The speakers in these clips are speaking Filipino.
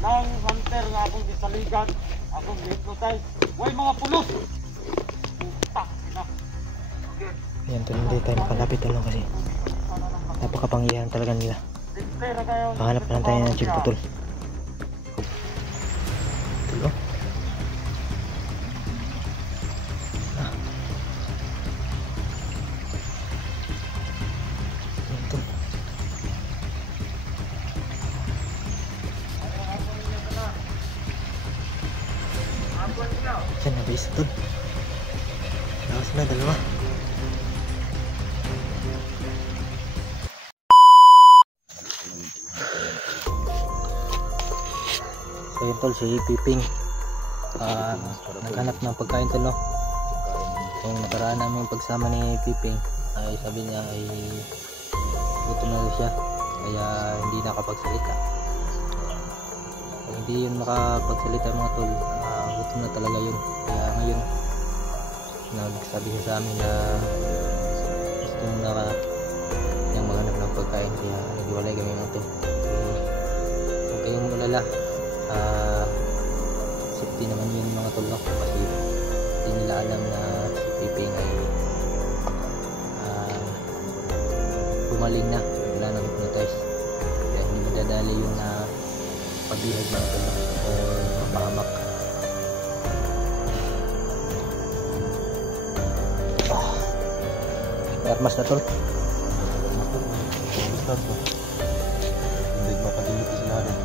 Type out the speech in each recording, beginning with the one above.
Nang hunter nga akong gisaligan, akong hypnotize. Way mga pulos! Putak ina. Yan, ito hindi tayo makalapit lang kasi napakapangyarihan talaga nila. Pahanap lang tayo ng chilputol. Tulo. Ito. Yan, nabisa tol. Lakas na, dalawa. So yun tol, si Piping naghanap ng pagkain tol, no? Kung nakaraan namin pagsama ni Piping ay sabi niya ay gutom na siya kaya hindi nakapagsalita. Kung hindi yun makapagsalita mga tol, gutom na talaga yun. Kaya ngayon nagsabi siya sa amin na gusto na niyang maghanap ng pagkain kaya naghiwalay kami mga tol. Huwag kayong malala, safety naman yun mga tol, no? Kasi hindi nila alam na si Piping ay bumaling na, wala nang hypnotize, kaya hindi madadali yung pagbihag mga tol, no? O mapahamak. May armas na tol. Hindi makadimit sila rin.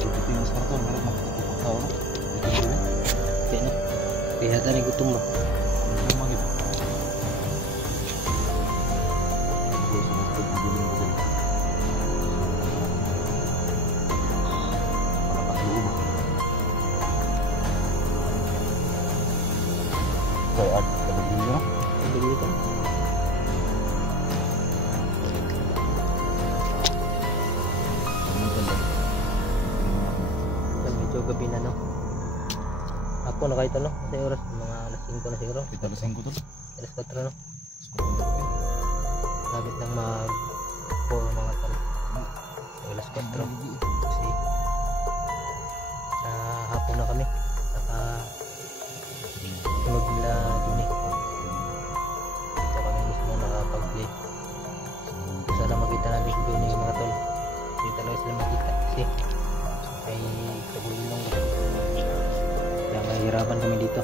Ito yung sarton, meron makatutupag tao, no? Kaya na, kaya tani gutom mo. Ano mga ito? Kaya at kabagin nyo, no? Hindi dito. Medyo gabi na, no? Ako na kahit ano, kasi oras mga alas 5 na siguro. Kita lasing ko to. Alas 4 no? Labit ng mag 4 mga tol. Alas 4 kasi sa hapon na kami naka sunod nila Juni. Ito kami mismo nakapag-play. Sana makita natin si Juni mga tol. Hindi talaga sila makita kasi ay tabulilong kaya mahirapan kami dito.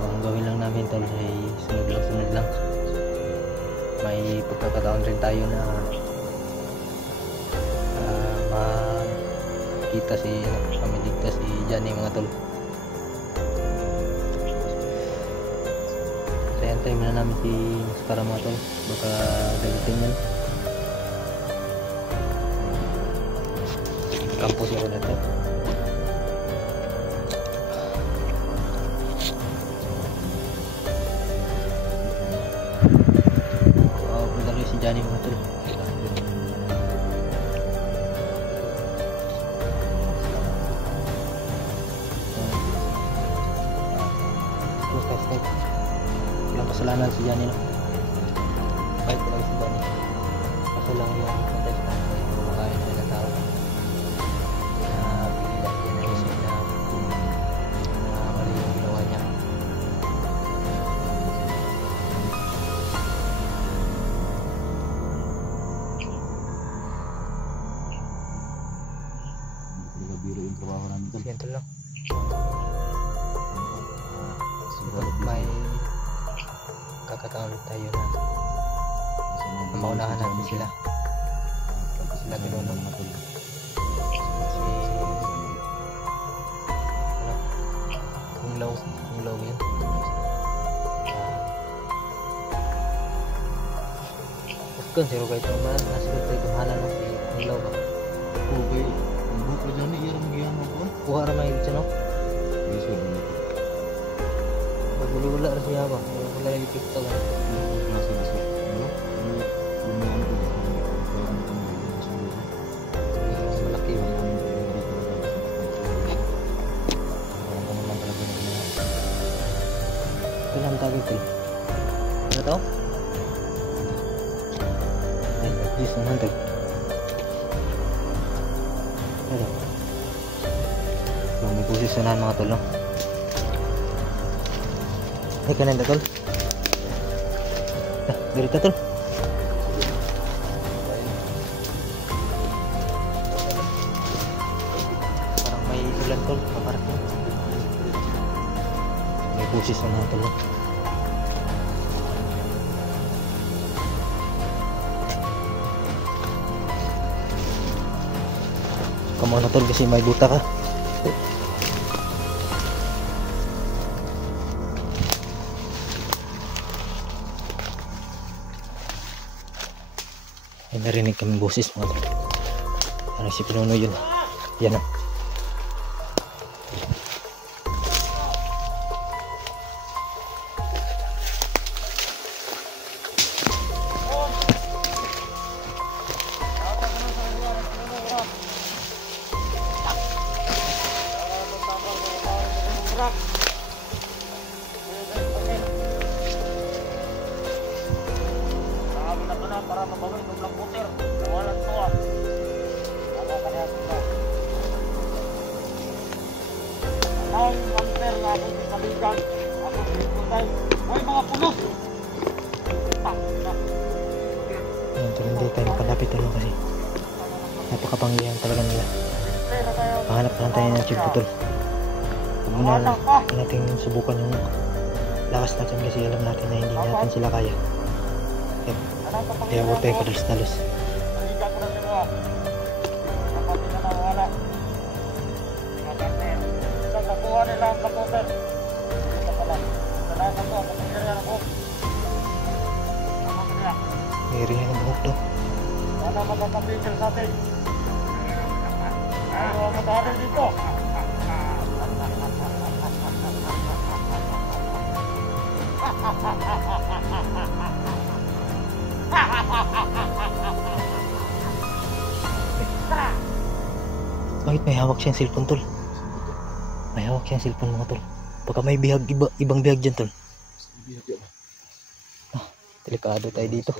Ang gawin lang namin tol ay sunod lang. May pagkakataon rin tayo na makita si kami dito si Johnny mga tol. Kaya antayin muna namin si Muskara mga tol, baka galitin yun. Kampus ako na ito. Punta rin si Johnny mga tol. Walang kasalanan si Johnny, no? Kahit talaga si Johnny. Kaso lang yung contest na yung makain na ng tao. Biro yung trabaho namin tol. Yan tol, no? Siguro May kakataon ulit tayo na maunahan natin sila. Sila pinunong na tol. Kasi ano, kunglaw yun. Kan siro kahit naman nasa tayo kumhanan mo si kunglaw ba? Okay, ang buko dyan ni iya mga mo ko. Kuha ramay dito, no? Yes, sir. Wala siya ba? Wala yung TikTok. Nasa nasa. Ano? Lumayan ko ba? Malaki ba? Ilang tagi ito? Ano to? This 100. Ito. So, may posisyonan mga tol, no? Ay, kanan na tol. Ganito tol. Parang may ulan tol, paparak tol. May posisyonan tol, no? Kamu na tol kasi may buta ka. Ay, narinig kami boses mga tol. Ano si Pinuno yun? Yan o. Para mabawi itong lang putir. Nawalan ito ah. Ano ka niya sila? Ang panter na akong isaligan. Akong hinutay. Huwag mga pulos! Yan tol, hindi tayo makalapit tol kasi napakapanggihan talaga nila. Pahanap na lang tayo ng chip tol. Huwag muna natin subukan yung lakas natin kasi alam natin na hindi natin sila kaya. Kaya huwag tayo padalos-dalos. Naligan ko na sila. Kapatid na nawala. Mga partner. Sa nakuha nila ang kaputer. Ito pala. Salamat ko. Kapagkirihan ako. Ano ka niya? Mayroon ang buhok daw. Sana magkakapigil sa atin. Ano ang matahari dito? Bakit may hawak siyang cellphone tol? May hawak siyang cellphone mga tol. Baka may bihag, ibang bihag dyan tol. Delikado tayo dito.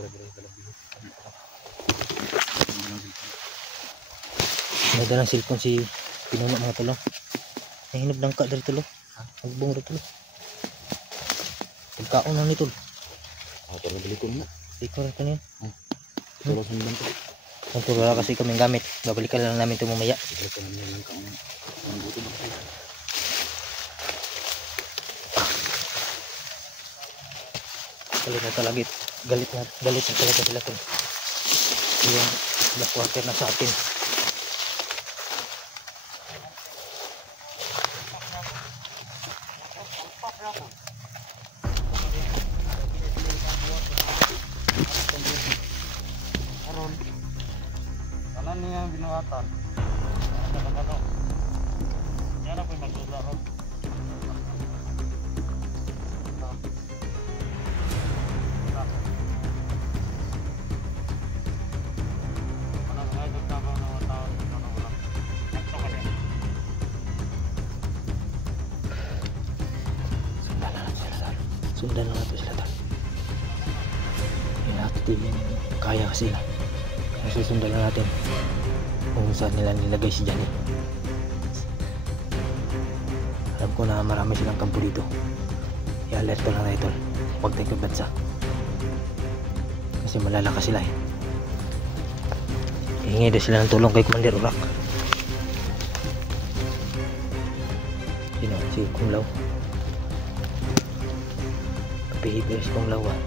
Nadalang cellphone si Pinuno mga tol. Nahinab ng ka dali tol. Nagbong dali tol. Pagkaon lang ni tol. Pero balik ko na. Ikaw rin kanyan. Ito lang sundan ko. Kung wala kasi kaming gamit, babalikan lang namin ito mamaya. Ito lang naman lang kaon. Ang buto na kayo. Galit na talaga. Galit na talaga sila tol. Yung blackwater na sa atin. Kanan niya ang binuhatan. Ano? Yan ako'y magsusaro. Sundan lang natin sila tol. Hindi natin kaya kasi susundan lang natin kung saan nila nilagay si Johnny. Alam ko na marami silang kampo dito. I-alert ko lang na ito. Huwag tayong kabansa kasi malalakas sila eh. Hihingi daw sila ng tulong kay Commander Urak. Sino? Si Kung Lao. Kapihipir si Kung Lao ah.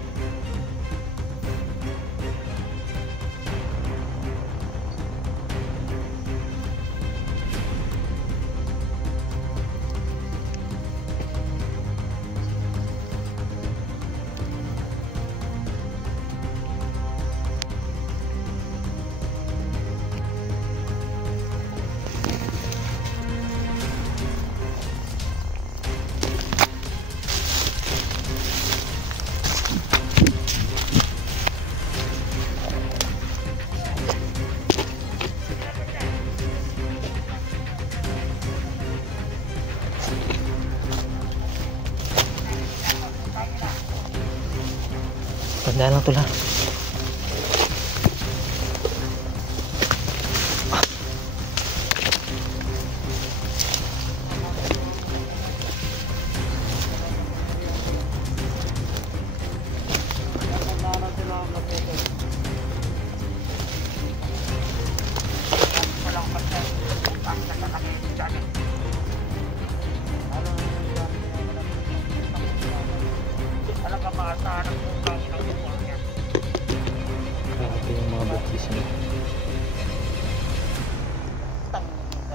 Tandaan lang ito lang.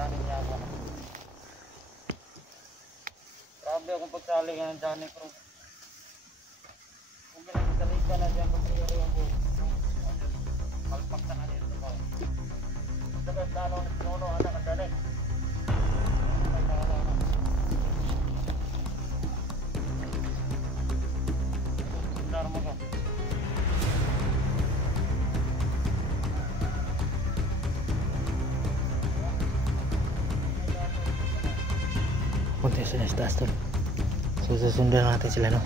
Johnny niya ako. Grabe akong pagsali nga ng Johnny Pro. Kung pinagsalita na dyan kung siyari ang buhay. Palpak na kanil ito ba? Sabi lalo na sinuno anak ng Johnny. May nakala na. Sundar mo ka. Punta sila sa taas tol. So susundan natin sila no.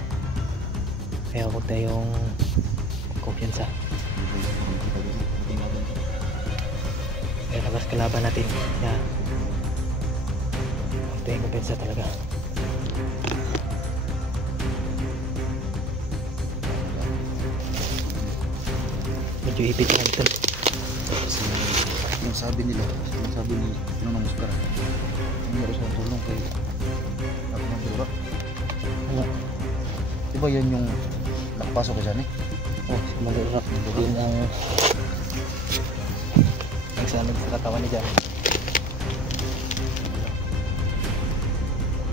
Kaya huwag tayong kumpiyansa. Kaya labas kalaban natin. Kaya huwag tayong kumpiyansa talaga. Medyo ipit yan tol. Kasi yung sabi nila, yung sabi ni Nonong Oscar, yung meron siyang tulong kay ako ng Dura. Ano? Diba yan yung nakapasok ka dyan eh? Oh, si Malurak. Yun ang nagsanod sa katawan ni Jan.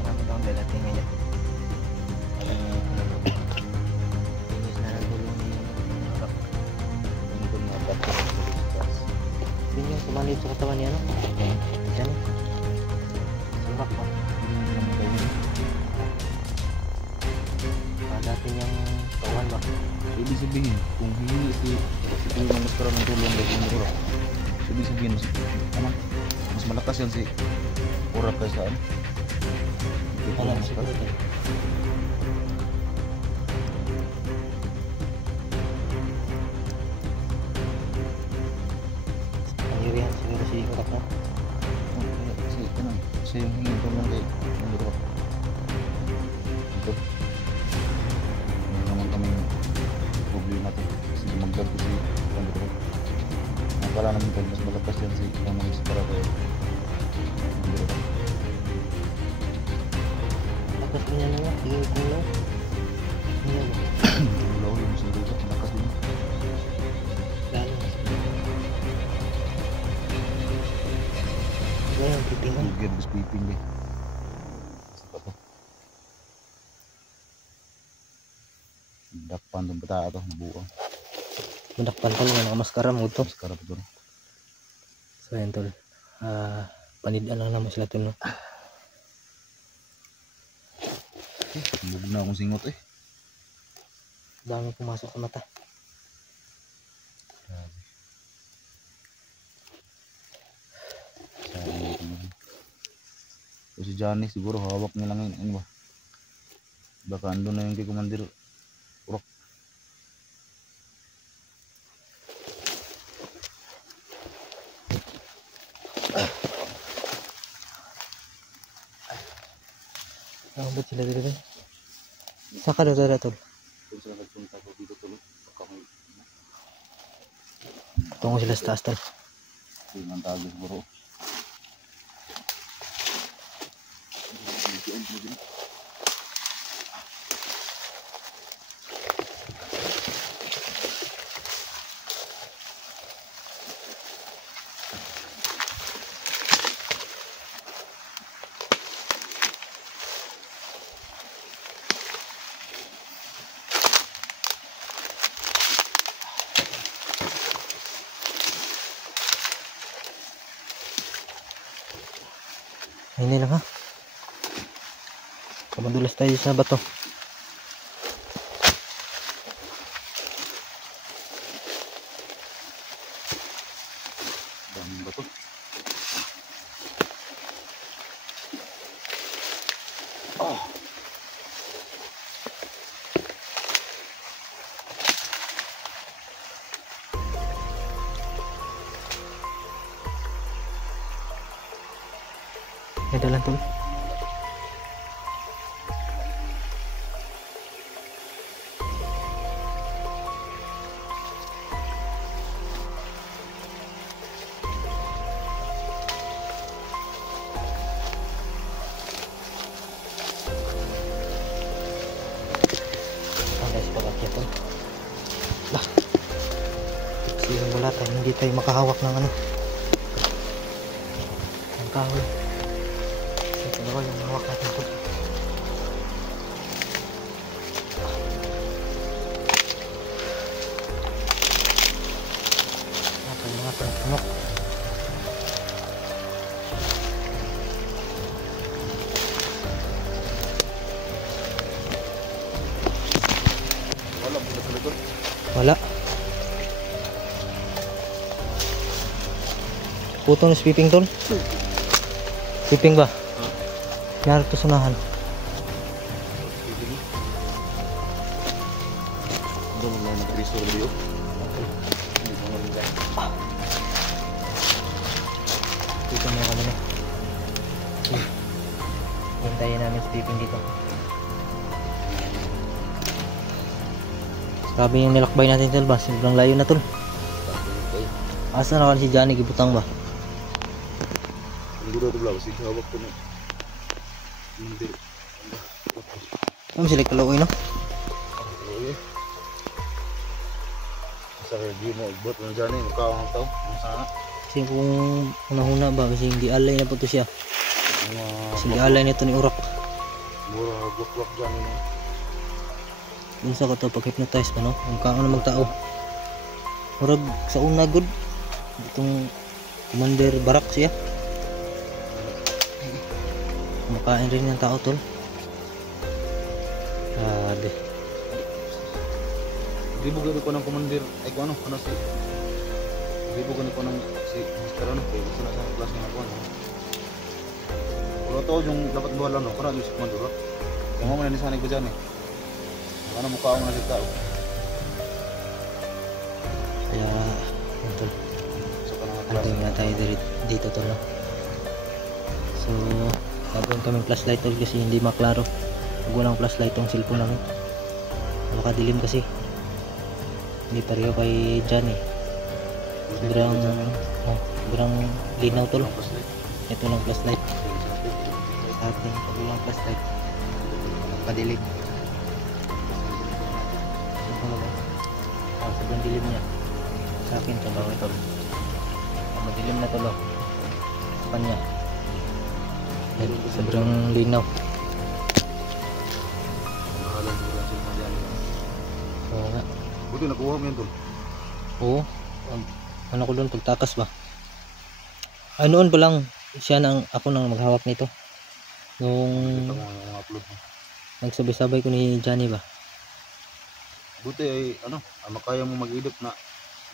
Marami daw ang dalating ngayon. Inis na ng tulong ni Malurak. Yung kung nabat ka sa Dura. Yun yung sumanib sa katawan niya, no? Jan. Malurak pa. Yung naman kayo niya. Dati niyang kawan ba? Ibig sabihin, kung hindi si Nonong Oscar ng tulong kay Dura, ibig sabihin, mas malakas yan si Urak kaysa ano? Kay Alam Nonong Oscar. siguro din. Pangyarihan siguro si Urak na. Kasi ano, siya yung hingin tulong kay Dura. Ito. Yun naman kami problema to. Kasi mag-vlog ko si Dura. Akala naman tayo mas malakas yan si Nonong Oscar kay Dura. Tapos niya na nga, tingin ko lang. Yan. Wala ko yung sila ito, malakas din. Lalo. Ngayon, titingnan. Bigyan, mas piping eh. Isa pa to. Dakpan itong bata ito, nabuang. Mandakpan tol nga nakamaskara mo ito. Mas karap ito. So yan tol. Panidaan lang naman sila tol no. Bug na akong singot eh. Dami pumasok sa mata. Grabe. Sabi ko naman. So si Johnny siguro hawak niya lang yun. Ano ba? Baka andun na yung kay Commander Urak. Ba't sila dito din? Saan ka daw dala tol? Kung sila nagpunta ko dito tuloy. Baka may Tungo sila sa taas tol. tago siguro. Ayun lang ha. Kamadulas tayo sa bato. Daming bato. Oh. May dalan tol. Guys, pag-akyat tol. Lah. Silang wala tayo, hindi tayo makahawak ng ano. Ang kahoy. Ito na yung hawak natin po. Ito yung mga pangsunok. Wala. Puto na sweeping tol. Sweeping ba? Yari to sunahan. Doon lang nag-restore video. Dito mo kami na. Hintayin namin sweeping dito. Grabe yung nilakbay natin tol ba? Sobrang layo na tol. Asa na kan si Johnny gibutang ba? Ang duro ito lang, sige hawak ko na. Hindi. Ano sila kalaoy no? Sa review mo, igbot mo dyan eh, mukha ang tao. Ang sana. Kasi kung una-huna ba, kasi hindi alay na po to siya. Kasi alay nito ni Urak. Mura guklok dyan eh. Minsan ko ito pag-hypnotize pa no? Ang kaan na magtao. Murag sa una good. Itong Commander Barak siya. Kumakain rin ng tao tol. Grabe. Libugan ko ng commander, ay kung ano si libugan ko ng si Mr. ano, kaya gusto na sa klase nga ko ano. Pero ito yung dapat buhala no, karang yung si commander no. Kaya mo manisanay ko dyan eh. Ano mukha mo na si tao. Kaya yun tol. So ka na klase. Anting na tayo dito tol no? So gagawin kaming flashlight tol kasi hindi maklaro. Pag walang flashlight tong cellphone namin, makadilim kasi. Hindi pareho kay John eh. Sobrang linaw tol. Ito lang flashlight. Sa atin pag walang flashlight, padilim. Sobrang dilim niya. Sa akin ito lang tol. Madilim na tol. Sa kanya sobrang linaw. Mahalang ko lang sila dyan. Oo nga. Buti nakuha mo yun tol. Oo. Ano ko doon pagtakas ba? Ay noon pa lang siya nang ako nang maghawak nito. Nung Ito mo yung upload mo. nagsabay-sabay ko ni Johnny ba? Buti ay ano, makaya mo mag-edit na.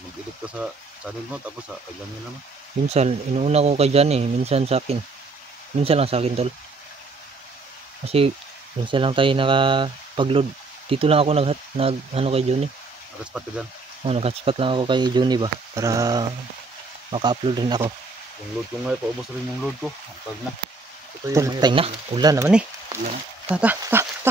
Mag-edit ka sa channel mo tapos sa kay Johnny naman. Minsan inuuna ko kay Johnny, minsan sa akin. Minsan lang sa akin tol. Kasi minsan lang tayo nakapag-load. Dito lang ako nag ano kay Johnny. Nakaspot ka dyan. Nag-hotspot lang ako kay Johnny ba para maka-upload din ako. Yung load ko nga, paubos rin yung load ko. Ang tag na. Ito Tol, tayo na. Ulan naman eh. Ulan. Ta.